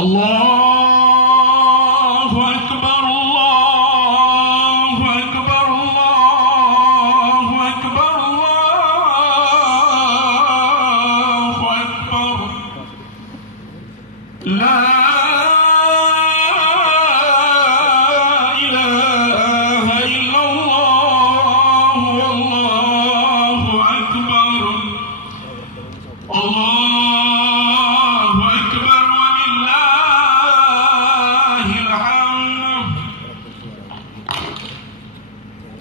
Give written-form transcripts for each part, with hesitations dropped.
الله أكبر الله أكبر الله أكبر الله أكبر لا إله إلا الله والله أكبر الله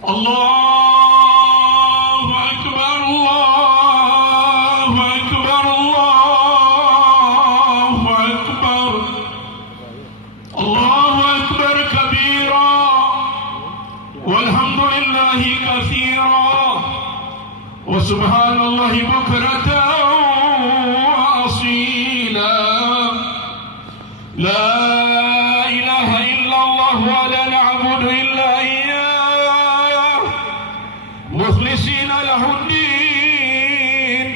الله أكبر الله أكبر الله أكبر الله أكبر كبيرا والحمد لله كثيرا وسبحان الله بكرة وأصيلا لا إله إلا الله ولا نعبد إلا إياه مخلصين له الدين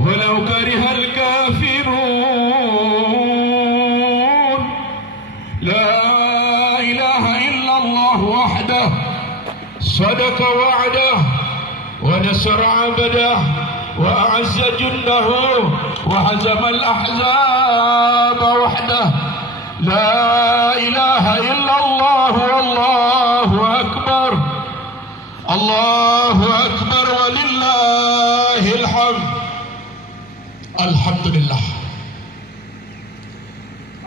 ولو كره الكافرون لا إله إلا الله وحده صدق وعده ونصر عبده وأعز جنده وهزم الأحزاب وحده لا إله إلا الله والله أكبر الله أكبر ولله الحمد الحمد لله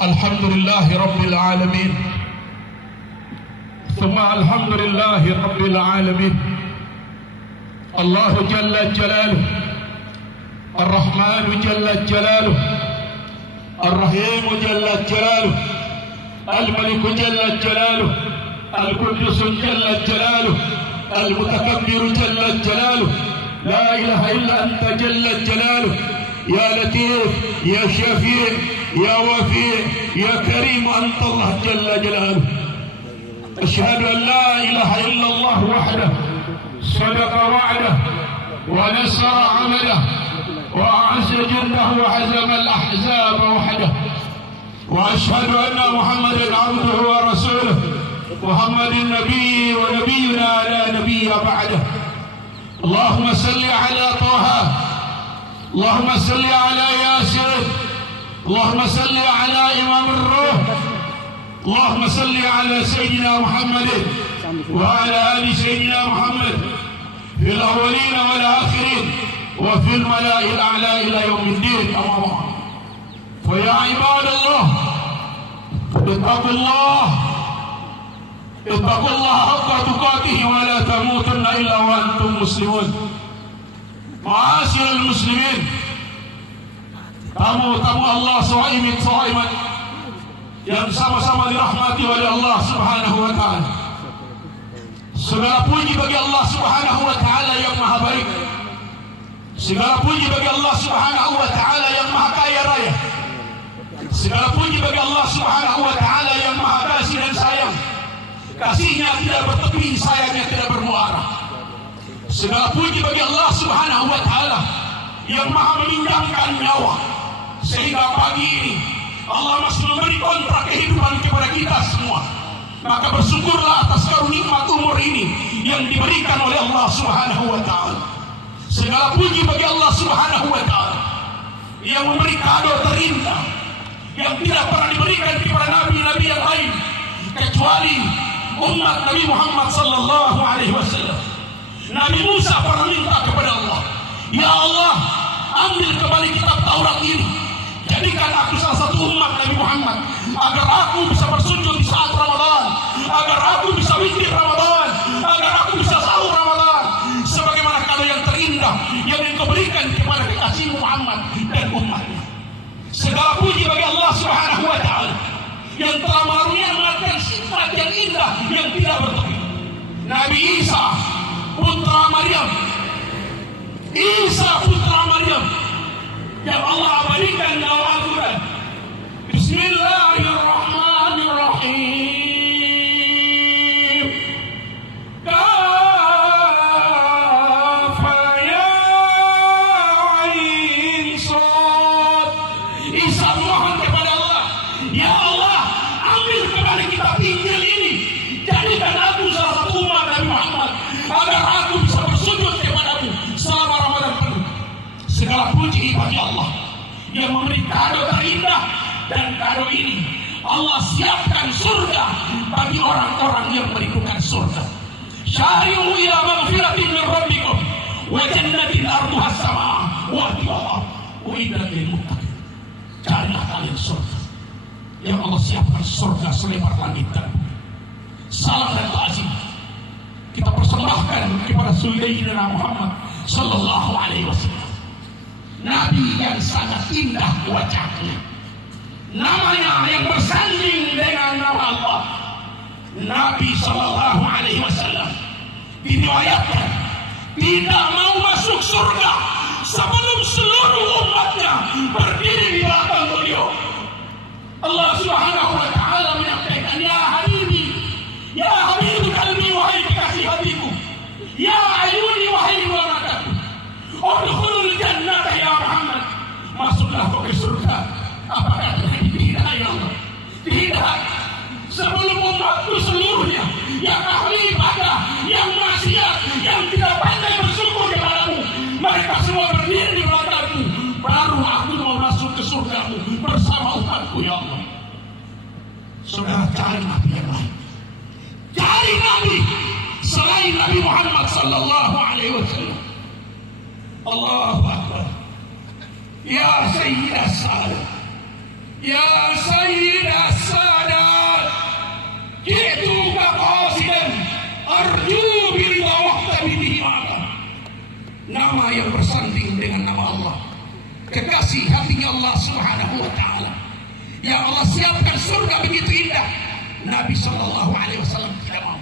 الحمد لله رب العالمين ثم الحمد لله رب العالمين الله جل جلاله الرحمن جل جلاله الرحيم جل جلاله الملك جل جلاله القدوس جل جلاله المتكبر جل جلاله لا إله إلا أنت جل جلاله يا لطيف يا شفيع يا وفي يا كريم أنت الله جل جلاله أشهد أن لا إله إلا الله وحده صدق وعده ونصر عمله وأعز جنده وهزم الأحزاب وحده وأشهد أن محمدا عبده ورسوله محمد النبي ونبينا لا نبي بعده اللهم صل على طه اللهم صل على ياسين اللهم صل على إمام الروح اللهم صل على سيدنا محمد وعلى آل سيدنا محمد في الأولين والآخرين وفي الملأ الأعلى إلى يوم الدين أما بعد فيا عباد الله اتقوا الله اتقوا الله حق تقاته ولا تموتن إلا وأنتم مسلمون معاشر المسلمين tamu-tamu Allah sawaimat yang sama-sama dirahmati oleh Allah Subhanahu wa taala. Segala puji bagi Allah Subhanahu wa taala yang maha baik. Segala puji bagi Allah Subhanahu wa taala yang maha kaya raya. Segala puji bagi Allah Subhanahu wa taala yang maha kasih dan sayang. Kasihnya tidak bertepi, sayangnya tidak bermuara. Segala puji bagi Allah Subhanahu wa taala yang maha meminjamkan nyawa sehingga pagi ini Allah masih memberi kontrak kehidupan kepada kita semua. Maka bersyukurlah atas karunia nikmat umur ini yang diberikan oleh Allah Subhanahu wa taala. Segala puji bagi Allah Subhanahu wa taala yang memberi kado terindah yang tidak pernah diberikan kepada nabi-nabi yang lain kecuali umat Nabi Muhammad sallallahu alaihi wasallam. Nabi Musa pernah minta kepada Allah, "Ya Allah, ambil kembali kitab Taurat ini. Jadikan aku salah satu umat Nabi Muhammad agar aku bisa bersujud di saat Ramadan, agar aku bisa witir Ramadan, agar aku bisa sahur Ramadan sebagaimana kado yang terindah yang Engkau berikan kepada kekasih Muhammad dan umatnya." Segala puji bagi Allah Subhanahu wa taala yang telah mengaruniakan sifat yang indah yang tidak bertepi. Nabi Isa putra Maryam, Isa putra Maryam yang Allah abadikan dalam Al-Quran. Bismillahirrahmanirrahim. Kafa ya ain sad. Isa mohon kepada Allah, "Ya puji bagi Allah yang memberi kado terindah, dan kado ini Allah siapkan surga bagi orang-orang yang merindukan surga. Syari'u ila maghfiratin min rabbikum wa jannatin arduha as-sama' wal ardh uiddat lil muttaqin. Carilah kalian surga yang Allah siapkan, surga selebar langit dan bumi. Salam dan ta'zim kita persembahkan kepada Sayyidina Muhammad sallallahu alaihi wasallam, Nabi yang sangat indah wajahnya, namanya yang bersanding dengan nama Allah. Nabi sallallahu alaihi wasallam diriwayatkan tidak mau masuk surga sebelum seluruh umatnya berdiri di belakang beliau. Allah Subhanahu wa taala menyampaikan, ya habibi, ya habibi qalbi, wahai kekasih hatiku, ya ayuni, wahai dua mataku, udkhulul jannah ya Muhammad, masuklah kau ke surga. Apakah tidak ya Allah? Tidak. Sebelum umatku seluruhnya yang ahli ibadah, yang maksiat, yang tidak pandai bersyukur kepadamu, mereka semua berdiri di belakangku, baru aku mau masuk ke surgamu bersama umatku ya Allah. Saudara, cari nabi yang lain, cari nabi selain Nabi Muhammad sallallahu alaihi wasallam. Allahu Akbar. Ya Sayyidah Sadat, ya Sayyidah Sadat, ji'tuka qasidan arju biridha wahtabi bihi ma'aka. Nama yang bersanding dengan nama Allah, kekasih hatinya Allah Subhanahu wa taala, yang Allah siapkan surga begitu indah. Nabi sallallahu alaihi wasallam tidak mau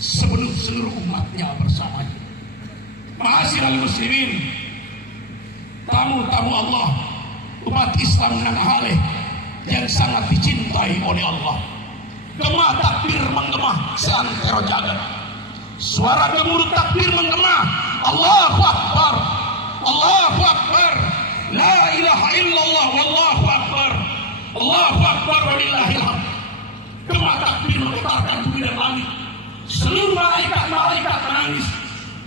sebelum seluruh umatnya bersamanya. Ma'asyiral muslimin, tamu-tamu Allah, umat Islam dan ahli yang sangat dicintai oleh Allah. Gema takbir menggema seantero jagat. Suara gemuruh takbir menggema. Allahu Akbar, Allahu Akbar, la ilaha illallah, wallahu akbar, Allahu Akbar walillahil hamd. Gema takbir menggetarkan bumi dan langit. Seluruh malaikat-malaikat menangis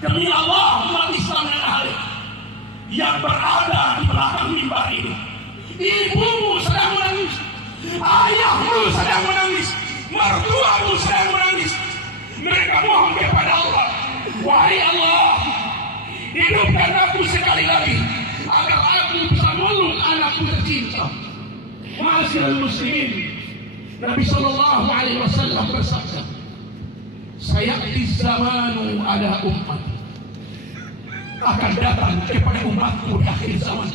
demi Allah, umat Islam dan ahli yang berada di belakang mimbar ini. Ibumu sedang menangis, ayahmu sedang menangis, mertuamu sedang menangis. Mereka mohon kepada Allah, wahai Allah, hidupkan aku sekali lagi agar aku bisa meluk anakku tercinta. Ma'asyiral muslimin, Nabi sallallahu alaihi wasallam bersabda, sayati zamanu ala ummati, akan datang kepada umatku di akhir zaman.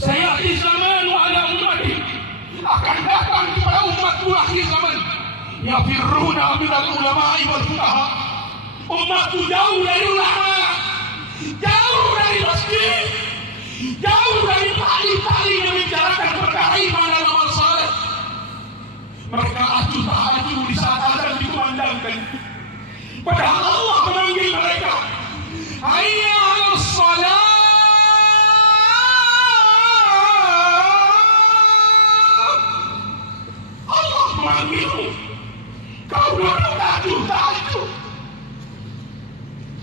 Sayati zamanu ala ummati, akan datang kepada umatku akhir zaman. Yafirruna minal ulama'i wal fuqaha, umatku jauh dari ulama, jauh dari masjid, jauh dari tali-tali yang membicarakan perkara iman dan amal saleh. Mereka acuh tak acuh di saat azan dikumandangkan, padahal Allah memanggil mereka, hayya 'alas shalah. Allah memanggilmu, kau duduk acuh tak acuh.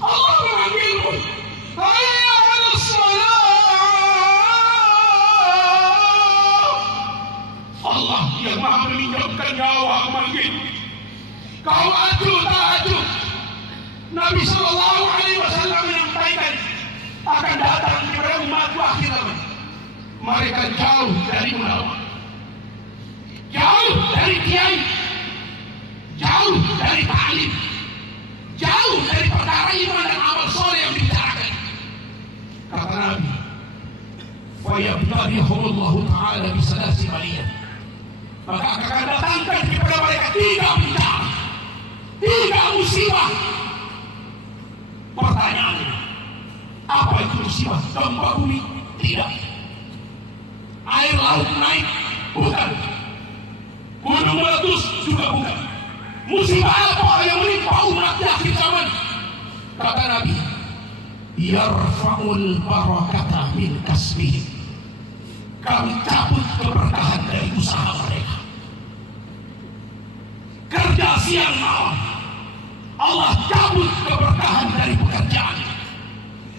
Allah memanggilmu, hayya 'alas shalah. Allah yang maha meminjamkan nyawa memanggil, kau acuh tak acuh. Nabi sallallahu alaihi wasallam menyampaikan, akan datang kepada umatku akhir zaman, mereka jauh dari ulama, jauh dari kiai, jauh dari ta'lim, jauh dari perkara iman dan amal soleh yang dibicarakan. Kata Nabi, wa yabtalihumullahu ta'ala bisalasi baliyah, maka akan datangkan kepada mereka 3 bencana, 3 musibah. Pertanyaannya, apa itu musibah? Gempa bumi? Tidak. Air laut naik? Bukan. Gunung meletus? Juga bukan. Musibah apa yang menimpa umat di akhir zaman? Kata Nabi, yarfa'ul barakata min kasbihim, kami cabut keberkahan dari usaha mereka. Kerja siang malam, Allah cabut keberkahan dari pekerjaan.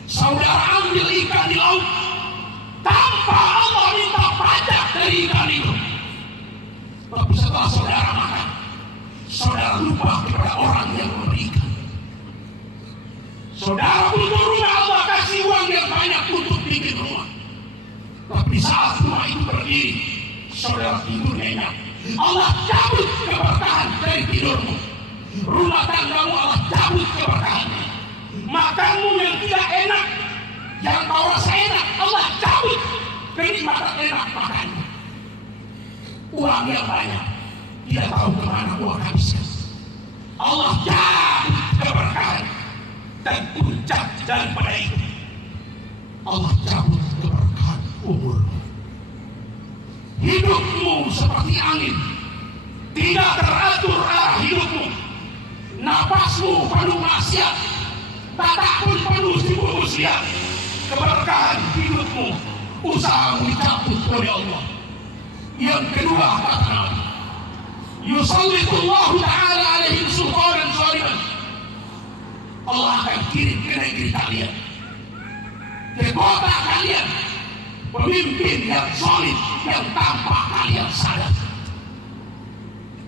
Saudara ambil ikan di Saudara butuh rumah, Allah kasih uang yang banyak untuk bikin rumah. Tapi saat rumah itu berdiri, saudara tidur nyenyak, Allah cabut keberkahan dari tidurmu. Rumah tanggamu Allah cabut keberkahannya. Makanmu yang tidak enak, yang tahu rasa enak, Allah cabut kenikmatan enak makannya. Uang yang banyak, tidak tahu kemana uang habiskan. Allah cabut keberkahan. Dan puncak daripada itu, Allah cabut keberkahan umur. Hidupmu seperti angin, tidak teratur arah hidupmu. Napasmu penuh maksiat, tatak pun penuh sibuk maksiat. Keberkahan hidupmu, usahamu dicabut oleh Allah. Yang kedua kata Nabi, yusallitullahu ta'ala alaihim sultanan zaliman. Allah akan kirim ke negeri kalian, ke kota kalian, pemimpin yang solid, yang tanpa kalian sadar.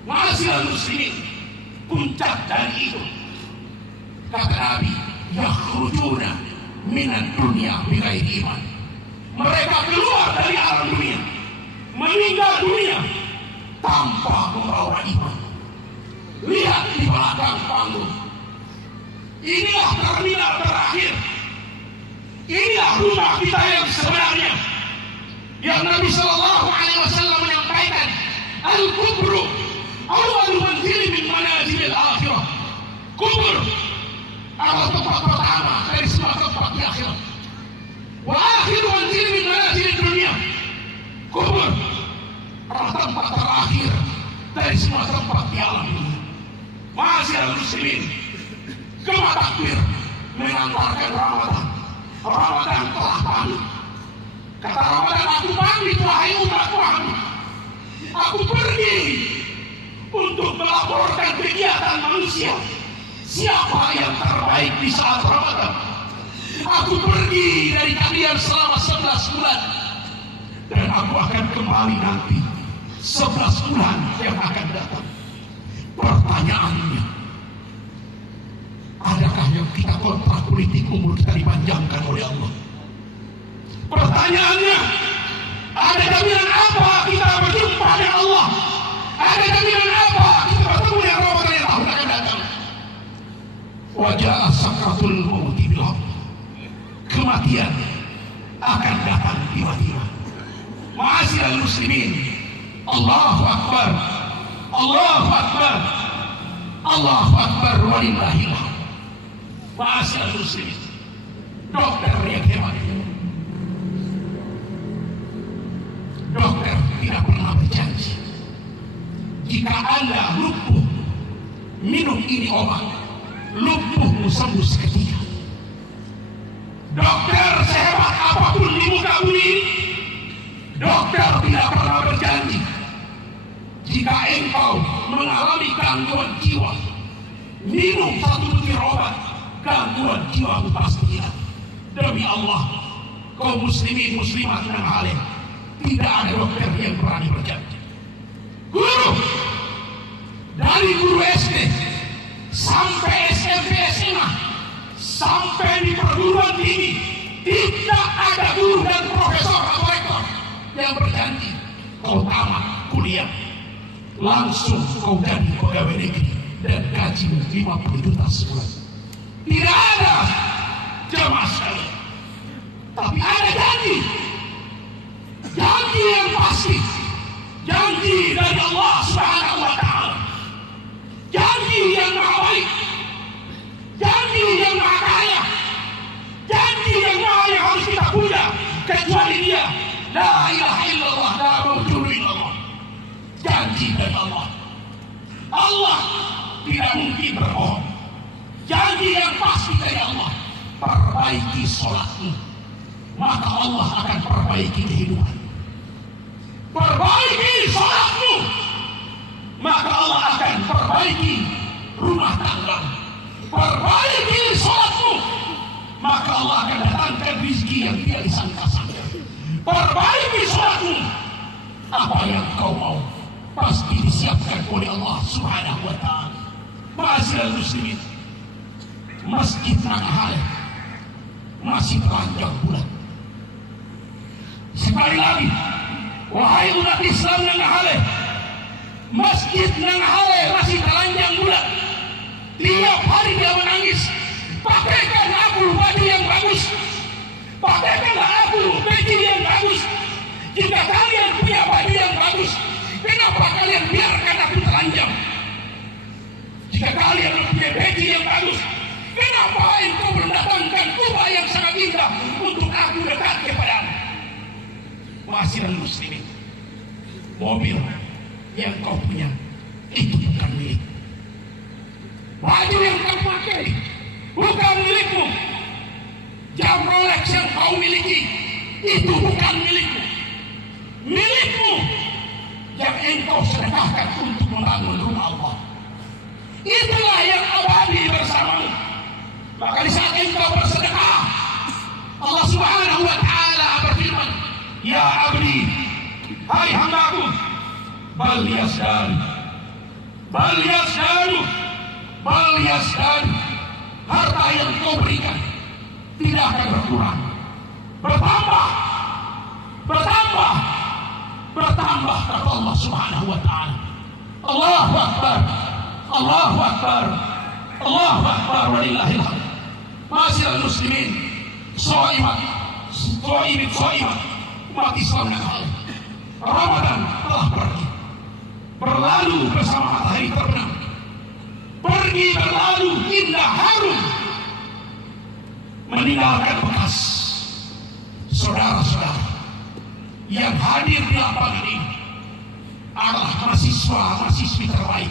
Ma'asyiral muslimin, puncak dari itu, kata Nabi, yakhrujuna minan dunya bighairi iman. Mereka keluar dari alam dunia, meninggal dunia tanpa membawa iman. Lihat di belakang panggung, inilah terminal terakhir. Inilah rumah kita yang sebenarnya, yang Nabi Sallallahu Alaihi Wasallam menyampaikan, al-kubru awal manzil min manazil al-akhirah. Kubur adalah tempat pertama dari semua tempat di akhirat. Wa akhir manzil min manazil dunia. Kubur adalah tempat terakhir dari semua tempat di alam ini. Ma'asyiral muslimin, kema takbir mengantarkan Ramadan. Ramadan telah pamit. Kata Ramadan, aku pamit wahai umat Muhammad. Aku pergi untuk melaporkan kegiatan manusia. Siapa yang terbaik di saat Ramadan? Aku pergi dari kalian selama 11 bulan. Dan aku akan kembali nanti 11 bulan yang akan datang. Pertanyaannya, adakah yang kita kontrak politik umur kita dipanjangkan oleh Allah? Pertanyaannya, ada jaminan apa kita berjumpa dengan Allah? Ada jaminan apa kita bertemu dengan Ramadan yang tahun akan datang? Wajah sakratul maut bil haqq. Kematian akan datang tiba-tiba. Ma'asyiral muslimin, Allahu akbar, Allahu akbar, Allahu akbar walillahil hamd. Ma'asyiral muslimin, dokter yang hebat, dokter tidak pernah berjanji jika Anda lumpuh minum ini obat, lumpuhmu sembuh seketika. Dokter sehebat apapun di muka bumi ini, dokter tidak pernah berjanji jika engkau mengalami gangguan jiwa, minum 1 butir obat, gangguan jiwamu pasti hilang. Demi Allah, kaum muslimin muslimat yang alim, tidak ada dokter yang berani berjanji. Guru, dari guru SD sampai SMP SMA sampai di perguruan tinggi, tidak ada guru dan profesor atau rektor yang berjanji kau tamat kuliah langsung kau jadi pegawai negeri dan gajimu 50 juta sebulan. Tidak ada, jamaah sekalian. Tapi ada janji, janji yang pasti, janji dari Allah Subhanahu wa Ta'ala, janji yang maha baik, janji yang maha kaya, janji yang maha yang harus kita puja kecuali Dia. La ilaha illallah, la mawjudu illallah. Janji dari Allah. Allah tidak mungkin berbohong. Janji yang pasti dari Allah. Perbaiki sholatmu, maka Allah akan perbaiki kehidupan. Perbaiki sholatmu, maka Allah akan perbaiki rumah tangga. Perbaiki sholatmu, maka Allah akan datangkan rezeki yang tidak disangka-sangka. Perbaiki sholatmu, apa yang kau mau pasti disiapkan oleh Allah Subhanahu wa Ta'ala. Ma'asyiral muslimin, masjid Nanghale masih telanjang bulat. Sekali lagi, wahai umat Islam Nanghale, masjid Nanghale masih telanjang bulat. Tiap hari dia menangis. Pakaikan aku baju yang bagus, pakaikanlah aku baju yang bagus. Jika kalian punya baju yang bagus, kenapa kalian biarkan aku telanjang? Jika kalian punya baju yang bagus, kenapa engkau mendatangkan kubah yang sangat indah untuk aku dekat kepadamu? Ma'asyiral muslimin, mobil yang kau punya itu bukan milik. Baju yang kau pakai bukan milikmu. Jam Rolex yang kau miliki itu bukan milikmu. Milikmu yang engkau sedekahkan untuk membangun rumah Allah. Itulah yang abadi bersamamu. Maka di saat engkau bersedekah, Allah Subhanahu wa Ta'ala berfirman, ya abdi, hai hambaku, bal yasdadu, harta yang kau berikan tidak akan berkurang, bertambah kata Allah Subhanahu wa Ta'ala. Allahu Akbar, Allahu Akbar, Allahu Akbar, walillahil hamd. Ma'asyiral muslimin, shaimat, umat Islam yang halal, Ramadan telah pergi, berlalu bersama matahari terbenam, pergi berlalu indah harum, meninggalkan bekas. Saudara-saudara yang hadir di lapangan ini adalah mahasiswa-mahasiswi terbaik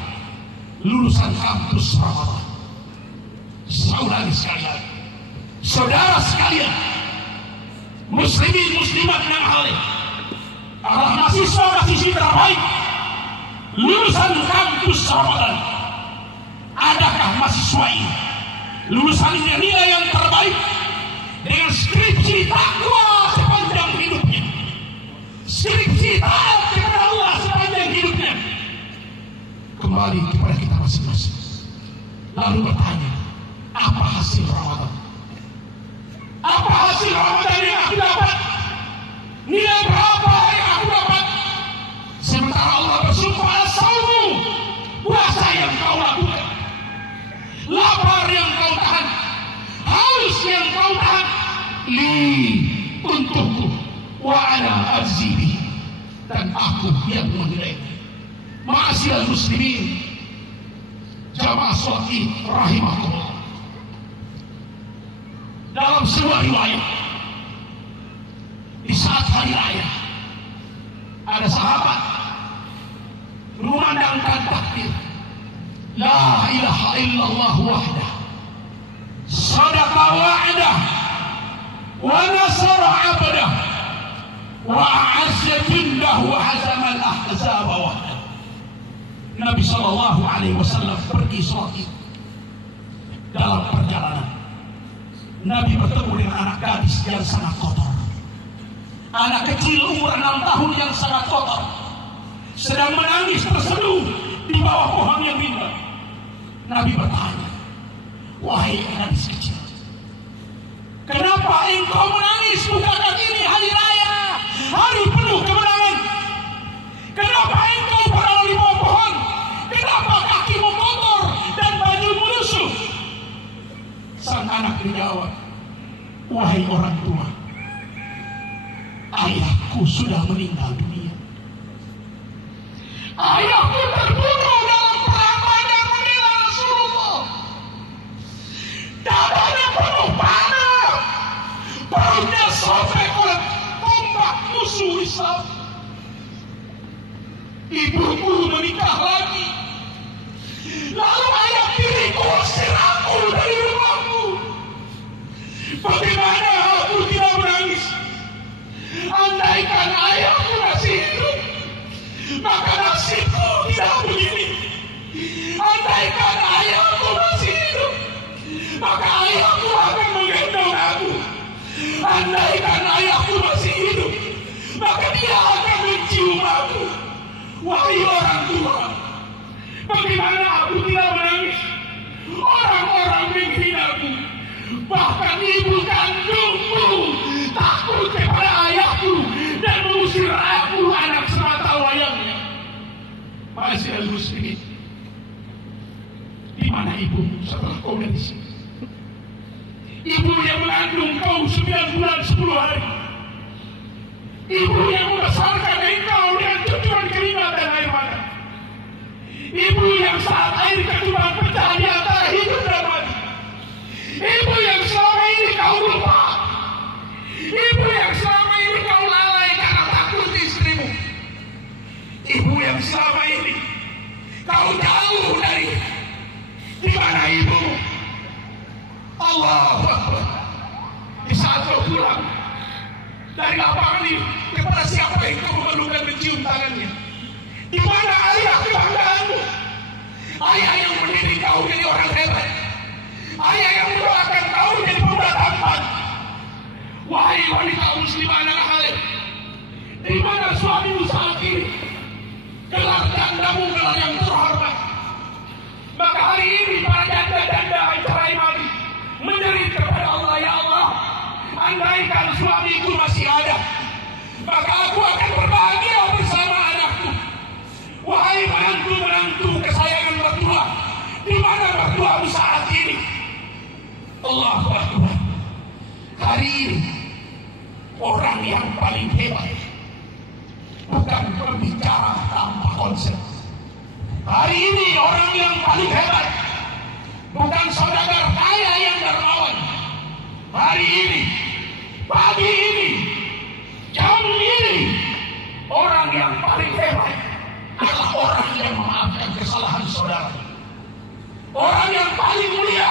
lulusan kampus Ramadan. Saudara sekalian, saudara sekalian, muslimin muslimat yang halal adalah mahasiswa-mahasiswi terbaik lulusan kampus Ramadan. Adakah mahasiswa ini lulusannya nilai yang terbaik dengan skripsi takwa sepanjang hidupnya, skripsi taat kepada Allah sepanjang hidupnya? Kembali kepada kita masing-masing, lalu bertanya, apa hasil Ramadan? Apa hasil Ramadan yang aku dapat? Nilai berapa yang aku dapat? Sementara Allah bersumpah, as-saumu, puasa yang kau lakukan, lapar yang kau tahan, haus yang kau tahan, untukku, wa ana ajzibi, dan aku yang menilai. Ma'asyiral muslimin, jamaah sholat Id rahimakumullah. Dalam sebuah riwayat, di saat hari raya, ada sahabat memandangkan takbir, la ilaha illallah wahdah, sadaqa wa'dah, wa nasara abdah, wa a'azza jundahu, wa hazama al-ahzaba wahdah. Nabi sallallahu alaihi wasallam pergi sholat Id. Dalam perjalanan, Nabi bertemu dengan anak gadis yang sangat kotor, anak kecil umur 6 tahun yang sangat kotor, sedang menangis terseduh di bawah pohon yang indah. Nabi bertanya, wahai gadis kecil, kenapa engkau menangis? Bukankah ini hari raya, hari penuh kemenangan? Kenapa engkau berada di bawah pohon? Kenapa kakimu kotor dan bajumu lusuh? Sang anak menjawab, wahai orang tua, ayahku sudah meninggal dunia. Ayahku terbunuh dalam perang Badar membela Rasulullah. Dadanya penuh panah, perutnya sobek oleh tombak musuh Islam. Ibuku menikah lagi, lalu ayah tiriku usir aku dari rumahku. Bagaimana aku tidak menangis? Andaikan ayahku masih hidup, maka nasibku tidak begini. Andaikan ayahku masih hidup, maka ayahku akan menggendong aku. Andaikan ayahku masih hidup, maka dia akan mencium aku. Wahai orang tua, bagaimana aku tidak menangis? Orang-orang menghinaku, Bahkan ibu kandungmu takut kepada ayahku dan mengusir aku, anak semata wayangnya. Masih al-muslimin, di mana ibumu setelah kau dari sini? Ibu yang mengandung kau 9 bulan 10 hari. Ibu yang membesarkan engkau dengan tujuan keringat dan air mata. Ibu yang saat air ketuban pecah di antara hidup dan mati. Ibu yang selama ini kau lupa. Ibu yang selama ini kau lalai karena takut istrimu. Ibu yang selama ini kau jauh dari. Di mana ibumu? Allah Akbar. Di saat kau pulang dari lapangan ini, kepada siapa yang kau memerlukan mencium tangannya? Di mana ayah kebanggaanmu? Ayah yang mendidik kau jadi orang hebat. Ayah yang mendoakan kau jadi pemuda tampan. Wahai wanita muslimah anak halal, di mana suamimu saat ini? Gelar jandamu gelar yang terhormat. Maka hari ini para janda-janda cerai mati menjerit kepada Allah, ya Allah, andaikan suamiku masih ada, maka aku akan berbahagia bersama anakku. Wahai menantu-menantu kesayangan mertua, di mana mertuamu saat ini? Allahu Akbar. Hari ini orang yang paling hebat bukan berbicara tanpa konsep. Hari ini orang yang paling hebat bukan saudagar kaya yang dermawan. Hari ini, pagi ini, jam ini, orang yang paling hebat adalah orang yang memaafkan kesalahan saudara. Orang yang paling mulia,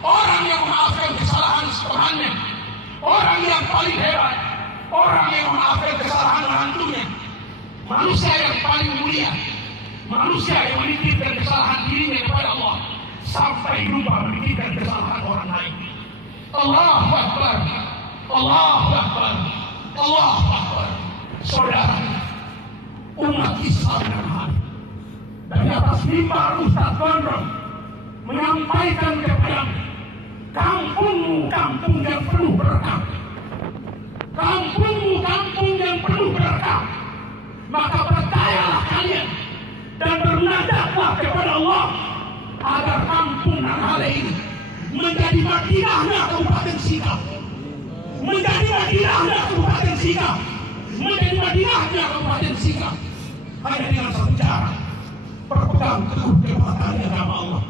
orang yang memaafkan kesalahan temannya. Orang yang paling hebat, orang yang memaafkan kesalahan menantunya. Manusia yang paling mulia, manusia yang memikirkan kesalahan dirinya kepada Allah sampai lupa memikirkan kesalahan orang lain. Allahu Akbar, Allahu Akbar, Allahu Akbar. Saudara, umat Islam yang hari dari atas mimbar Ustaz Gondrong menyampaikan kepadamu, kampungmu kampung yang penuh berkah. Kampungmu kampung yang penuh berkah. Maka percayalah kalian dan bermunajatlah kepada Allah agar kampung Nanghale ini menjadi Madinahnya Kabupaten Sika, menjadi Madinahnya Kabupaten Sika, menjadi Madinahnya Kabupaten Sika. Hanya dengan satu cara, berpegang teguh kepada agama Allah.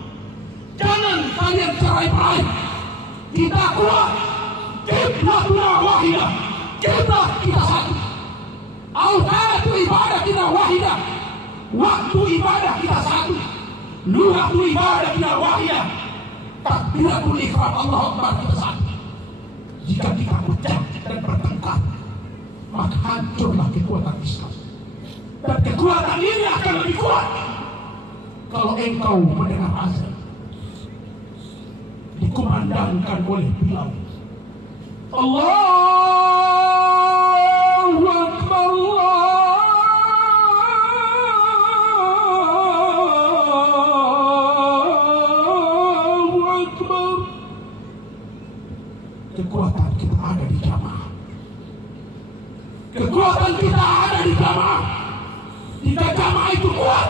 Jangan kalian cerai-berai. Kita kuat, kiblatuna wahidah, kiblat kita satu. Awqatu ibadah kita wahidah, waktu ibadah kita satu. Lugatu ibadah kita wahidah, takbiratul ihram Allahu Akbar kita satu. Jika kita pecah dan bertengkar, maka hancurlah kekuatan Islam. Dan kekuatan ini akan lebih kuat kalau engkau mendengar azan dikumandangkan oleh Bilal. Allahu Akbar, Allahu Akbar. Kekuatan kita ada di jamaah. Kekuatan kita ada di jamaah. Jika jamaah itu kuat,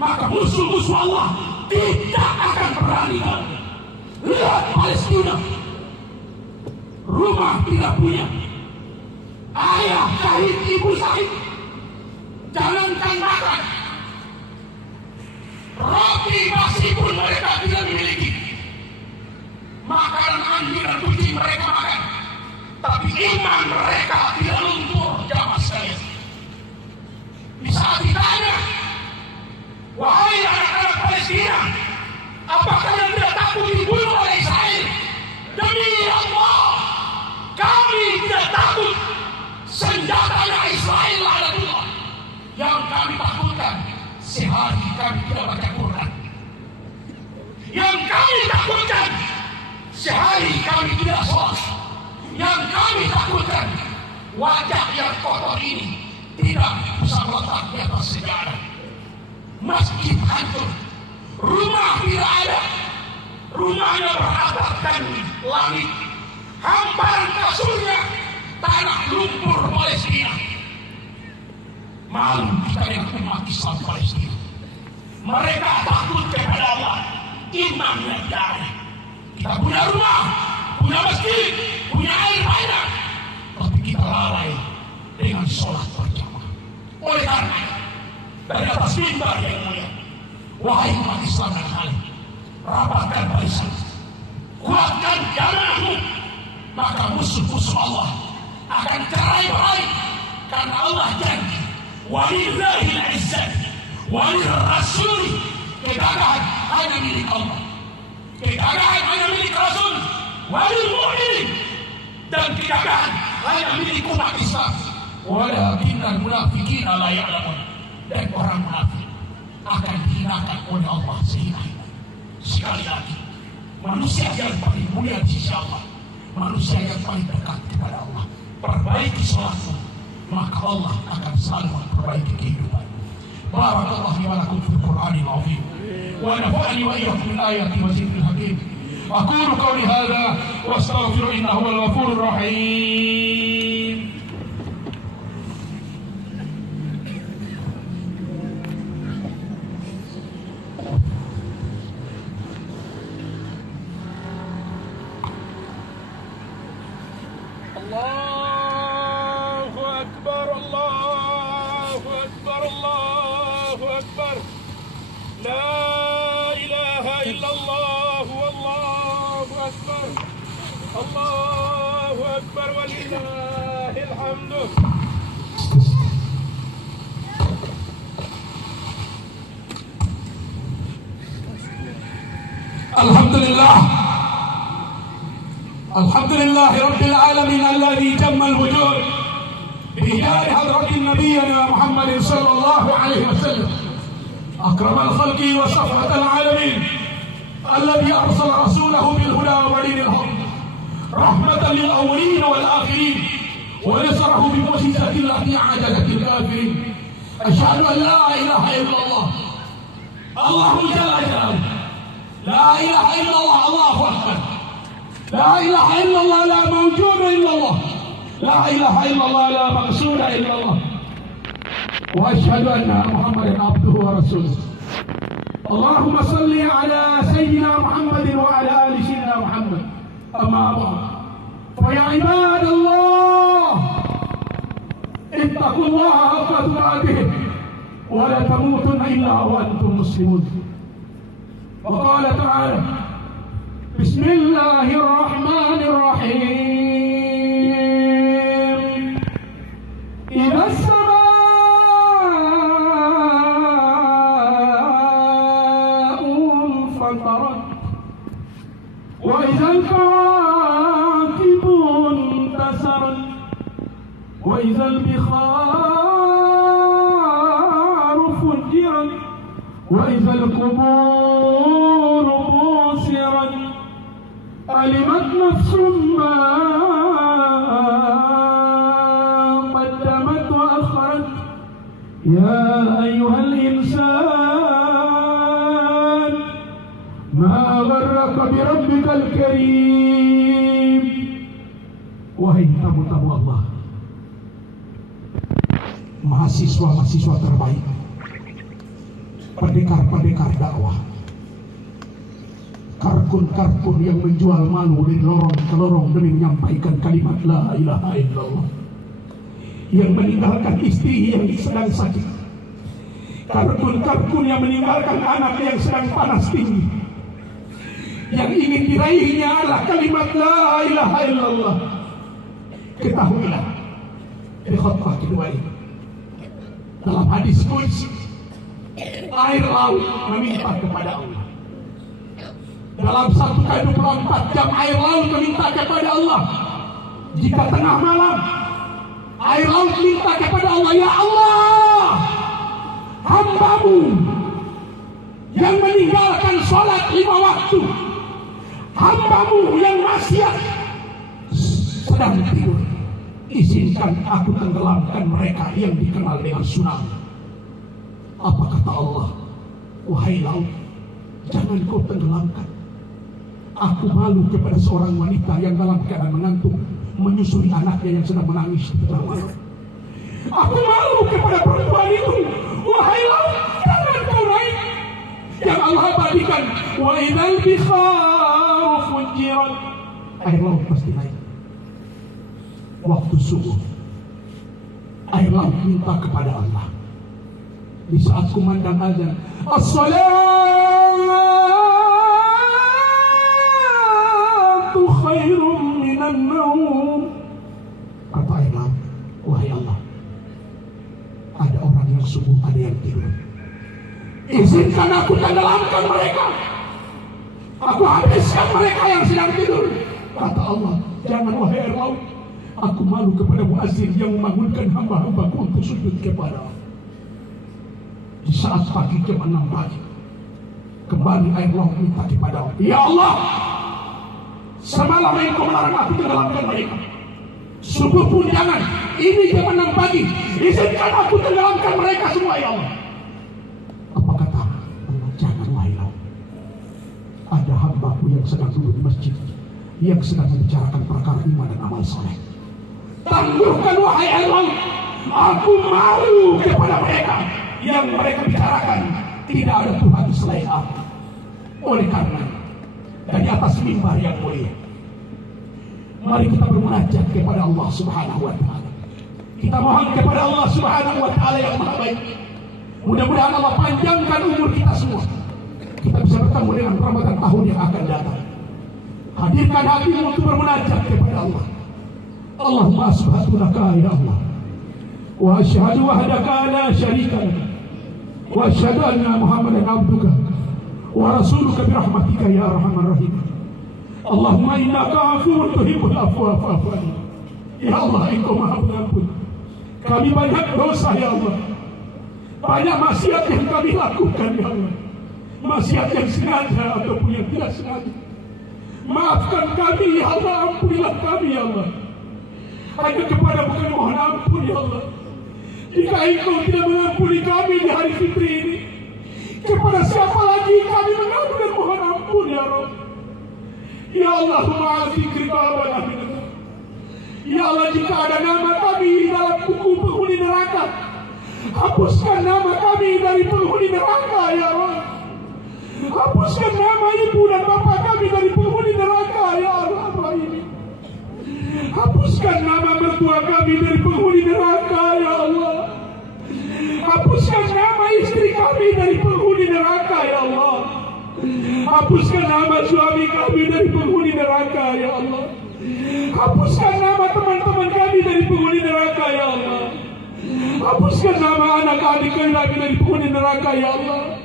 maka musuh-musuh Allah tidak akan berani lagi. Lihat Palestina, rumah tidak punya, ayah syahid, ibu syahid, jangankan makan, roti nasi pun mereka tidak memiliki. Makanan anjing dan kucing mereka makan, tapi iman mereka tidak luntur. Jamaah sekalian, bisa ditanya, wahai anak-anak Palestina, apakah kalian tidak takut dibunuh oleh Israel? Demi Allah, kami tidak takut. Senjatanya Israel laknatullah. Yang kami takutkan, sehari kami tidak baca Quran. Yang kami takutkan, sehari kami tidak sholat. Yang kami takutkan, wajah yang kotor ini tidak bisa meletak di atas sejarah. Masjid hancur, rumah tidak ada, rumahnya berhabatan langit, hamparan kasurnya tanah lumpur Palestina. Malu kita yang umat Islam Palestina. Mereka takut kepada Allah, imannya tidak ada. Kita punya rumah, punya masjid, punya air banyak, tapi kita lalai dengan sholat berjamaah. Oleh karena dari atas mimbar yang mulia, wahai umat Islam dan kalian, rapatkan barisan, kuatkan jamaahmu, maka musuh-musuh Allah akan cerai-berai, karena Allah janji, walillahil izzat walirrasuli, kegagahan hanya milik Allah, kegagahan hanya milik Rasul, walil mu'minin, dan kegagahan hanya milik umat Islam. Walakinnal munafiqina la ya'lamun, dan orang munafik akan dihinakan oleh Allah sehina-hina. Sekali lagi, manusia yang paling mulia di sisi Allah, manusia yang paling dekat kepada Allah, perbaiki sholatmu, maka Allah akan selalu memperbaiki kehidupan. Barakallahu li wa lakum fil Qur'anil azim, wa nafa'ani wa iyyakum bil ayati wa zikril hakim. Aqulu qawli hadza wa astaghfiru innahu huwal ghafurur rahim. Allahu Akbar, Allahu Akbar, Allahu Akbar. La ilaha illallah, Allahu Akbar. Allahu Akbar, walillahil hamdu. Alhamdulillah, alhamdulillah rabbil alamin alladhi jamma al-wujud بإيجاد حضرة نبينا محمد صلى الله عليه وسلم أكرم الخلق وصفوة العالمين الذي أرسل رسوله بالهدى ودين الحق رحمة للأولين والآخرين ونصره بمعجزة التي عجزت الكافرين. أشهد أن لا إله إلا الله، الله جل جلاله، لا إله إلا الله، الله أكبر، لا إله إلا الله، لا موجود إلا الله، لا إله إلا الله، لا مقصود إلا الله، وأشهد أن محمدا عبده ورسوله. اللهم صل على سيدنا محمد وعلى آل سيدنا محمد. أما بعد، فيا عباد الله اتقوا الله حق تقاته ولا تموتن إلا وأنتم مسلمون. وقال تعالى: بسم الله الرحمن الرحيم. إذا السماء انفطرت وإذا الكواكب انتثرت وإذا البحار فجرت وإذا القبور بوسرت علمت نفس ما قدمت وأخرت. يا أيها الإنسان ما غرك بربك الكريم. Wahai tamu-tamu Allah, mahasiswa-mahasiswa terbaik, pendekar-pendekar dakwah, karkun-karkun yang menjual malu dari lorong ke lorong demi menyampaikan kalimat la ilaha illallah, yang meninggalkan istri yang sedang sakit, karkun-karkun yang meninggalkan anak yang sedang panas tinggi, yang ingin diraihnya adalah kalimat la ilaha illallah. Ketahuilah di khutbah kedua ini, dalam hadis qudsi, air laut meminta kepada Allah. Dalam 1/24 jam air laut meminta kepada Allah. Jika tengah malam air laut minta kepada Allah, ya Allah, hamba-Mu yang meninggalkan sholat 5 waktu, hamba-Mu yang maksiat sedang tidur, izinkan aku tenggelamkan mereka yang dikenal dengan tsunami. Apa kata Allah? Wahai laut, jangan kau tenggelamkan, Aku malu kepada seorang wanita yang dalam keadaan mengantuk menyusui anaknya yang sedang menangis di tengah malam. Aku malu kepada perempuan itu. Wahai laut, jangan kau naik. Yang Allah abadikan, wa idzal bikharu fujirat. Air laut pasti naik. Waktu subuh, air laut minta kepada Allah. Di saat kumandang azan, as-salatu khairum minan naum. Kata air laut, wahai Allah, ada orang yang subuh, ada yang tidur. Izinkan aku tenggelamkan mereka. Aku habiskan mereka yang sedang tidur. Kata Allah, jangan wahai air laut. Aku malu kepada muazzin yang membangunkan hamba-hambaku untuk sujud kepada. Di saat pagi jam 6 pagi, kembali air laut minta kepada Allah, ya Allah, semalam engkau melarang aku tenggelamkan mereka. Subuh pun jangan. Ini jam 6 pagi. Izinkan aku tenggelamkan mereka semua, ya Allah. Apa kata Allah? Jangan wahai laut. Ada hambaku yang sedang duduk di masjid, yang sedang membicarakan perkara iman dan amal soleh. Tangguhkan wahai air laut. Aku malu kepada mereka. Yang mereka bicarakan tidak ada Tuhan selain aku. Oleh karena dari atas mimbar yang mulia, mari kita bermunajat kepada Allah Subhanahu wa Ta'ala. Kita mohon kepada Allah Subhanahu wa Ta'ala yang Maha Baik. Mudah-mudahan Allah panjangkan umur kita semua. Kita bisa bertemu dengan Ramadan tahun yang akan datang. Hadirkan hatimu untuk bermunajat kepada Allah. Allahumma asbahatu laka ya Allah. Wa asyhadu wahdaka la syarika lak. Wa asyhadu anna Muhammadan abduka wa rasuluka birahmatika ya arhamar rahim. Allahumma innaka afuwwun tuhibbul afwa fa'fu anna. Ya Allah, engkau Maha Pengampun. Kami banyak dosa ya Allah. Banyak maksiat yang kami lakukan ya Allah. Maksiat yang sengaja ataupun yang tidak sengaja. Maafkan kami ya Allah, ampunilah kami ya Allah. Hanya kepada bukan mohon ampun ya Allah. Jika engkau tidak mengampuni kami di hari fitri ini, kepada siapa lagi kami mengadu dan mohon ampun ya Rabb. Ya Allah, ma'afi kriqabana minna. Ya Allah, jika ada nama kami di dalam buku penghuni neraka, hapuskan nama kami dari penghuni neraka ya Rabb. Hapuskan nama ibu dan bapak kami dari penghuni neraka ya Allah ini. Hapuskan nama mertua kami dari penghuni neraka ya Allah. Hapuskan nama istri kami dari penghuni neraka ya Allah. Hapuskan nama suami kami dari penghuni neraka ya Allah. Hapuskan nama teman-teman kami dari penghuni neraka ya Allah. Hapuskan nama anak-adik kami dari penghuni neraka ya Allah.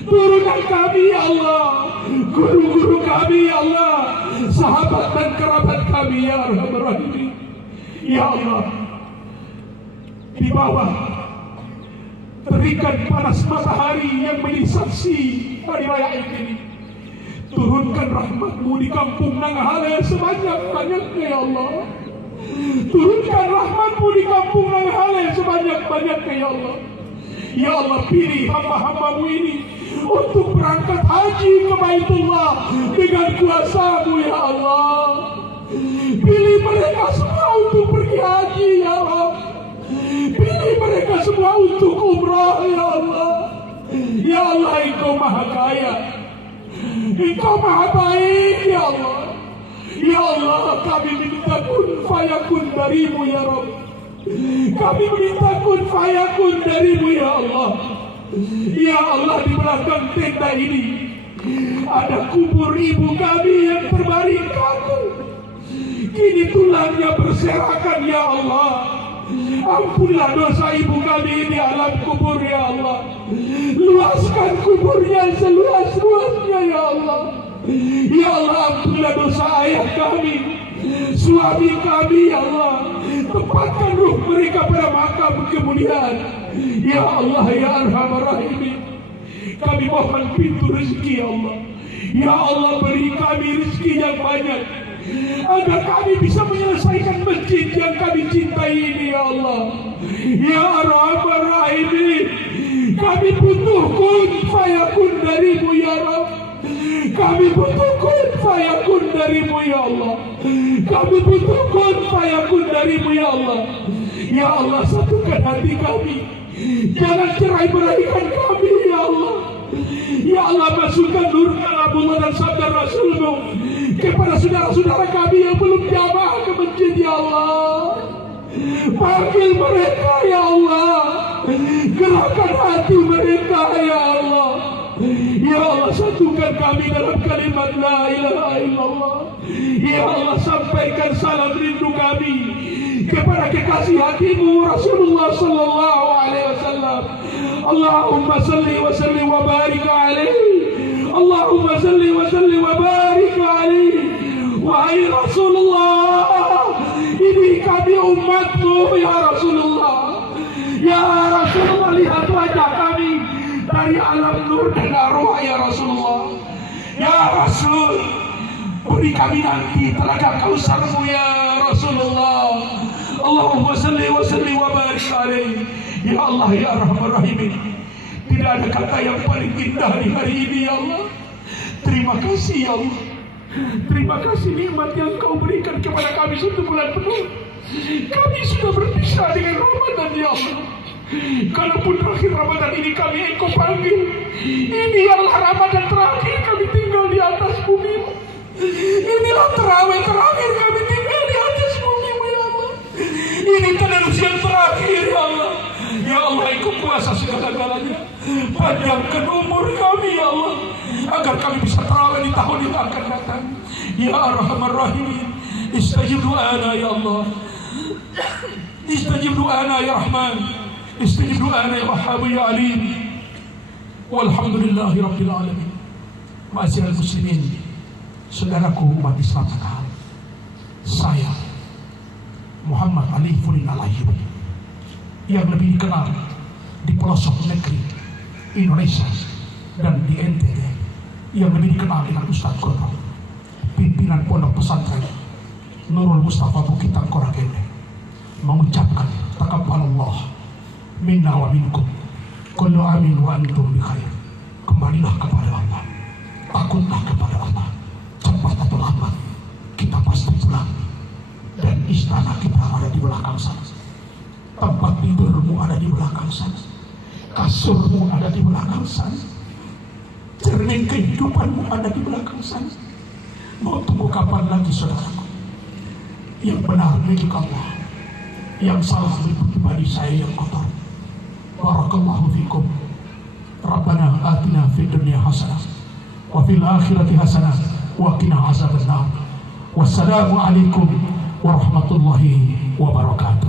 Turunkan kami ya Allah, guru-guru kami ya Allah, sahabat dan kerabat kami ya Arhamar Rahimin. Ya Allah, di bawah terikan panas matahari yang menjadi saksi hari raya ini, turunkan rahmat-Mu di kampung Nanggahale sebanyak-banyaknya ya Allah. Turunkan rahmat-Mu di kampung Nanggahale sebanyak-banyaknya ya Allah. Ya Allah, pilih hamba-hamba-Mu ini untuk berangkat haji ke Baitullah dengan kuasa-Mu ya Allah. Pilih mereka semua untuk pergi haji ya Allah. Pilih mereka semua untuk umrah ya Allah. Ya Allah, Engkau Maha Kaya, Engkau Maha Baik ya Allah. Ya Allah, kami minta kun fayakun dari-Mu ya Rabb. Kami minta kun fayakun dari-Mu ya Allah. Ya Allah, di belakang tenda ini ada kubur ibu kami yang terbaring kaku. Kini tulangnya berserakan ya Allah. Ampunilah dosa ibu kami di alam kubur ya Allah. Luaskan kuburnya seluas-luasnya ya Allah. Ya Allah, ampunilah dosa ayah kami, suami kami ya Allah. Tempatkan ruh mereka pada makam kemuliaan ya Allah ya Arhamar Rahimin. Kami mohon pintu rezeki ya Allah. Ya Allah, beri kami rezeki yang banyak agar kami bisa menyelesaikan masjid yang kami cintai ini ya Allah. Ya Arhamar Rahimin, kami butuh kun fayakun dari-Mu ya Rabb. Kami butuh kun fayakun darimu ya Allah. Kami butuh kun fayakun darimu ya Allah. Ya Allah, satukan hati kami. Jangan cerai-beraikan kami ya Allah. Ya Allah, masukkan nur kalamullah dan sabda Rasulmu kepada saudara-saudara kami yang belum jamaah ke masjid ya Allah. Panggil mereka ya Allah. Gerakkan hati mereka ya Allah. Ya Allah, satukan kami dalam kalimat la ilaha illallah. Ya Allah, sampaikan salam rindu kami kepada kekasih hatimu Rasulullah sallallahu alaihi wasallam. Allahumma salli wa sallim wa barik alaihi. Allahumma salli wa sallim wa barik alaihi. Wahai Rasulullah, ini kami umatmu ya Rasulullah. Ya Rasulullah, lihat wajah kami dari alam nur dan arwah ya Rasulullah. Ya Rasul, beri kami nanti telaga kausarmu ya Rasulullah. Allahumma salli wa sallim wa barik alaihi. Ya Allah ya Arhamar Rahimin, tidak ada kata yang paling indah di hari ini ya Allah. Terima kasih ya Allah. Terima kasih nikmat yang kau berikan kepada kami 1 bulan penuh. Kami sudah berpisah dengan Ramadan ya Allah. Kalaupun terakhir Ramadan ini kami engkau panggil, ini adalah Ramadan terakhir kami tinggal di atas bumi. Inilah terawih terakhir kami tinggal di atas bumi ya Allah. Ini tadarus yang terakhir ya Allah. Ya Allah, engkau kuasa segala-galanya. Panjangkan umur kami ya Allah, agar kami bisa terawih di tahun yang akan datang. Ya Arhamar Rahimin, istajib doana ya Allah. Istajib doana ya Rahman. Istajib doana ya Wahhab ya Alim. Walhamdulillahi Rabbil Alamin. Ma'asyiral muslimin, saudaraku umat Islam sekalian, saya Muhammad Ali Furin Al-Ayyub, yang lebih dikenal di pelosok negeri Indonesia dan di NTT, yang lebih dikenal dengan Ustaz Goro, pimpinan pondok pesantren Nurul Mustafa Bukitan Koragene, mengucapkan taqabbalallah minna wa minkum, kullu amin wa antum bi khair. Kembalilah kepada Allah, takutlah kepada Allah, cepat atau lambat kita pasti pulang, dan istana kita ada di belakang sana, tempat tidurmu ada di belakang sana, kasurmu ada di belakang sana, cermin kehidupanmu ada di belakang sana. Mau tunggu kapan lagi saudaraku? Yang benar milik Allah, yang salah milik pribadi saya yang kotor. Barakallahu fikum. Rabbana atina fid dunya hasanah wa fil akhirati hasanah wa qina azabannar. Wassalamu alaikum warahmatullahi wabarakatuh.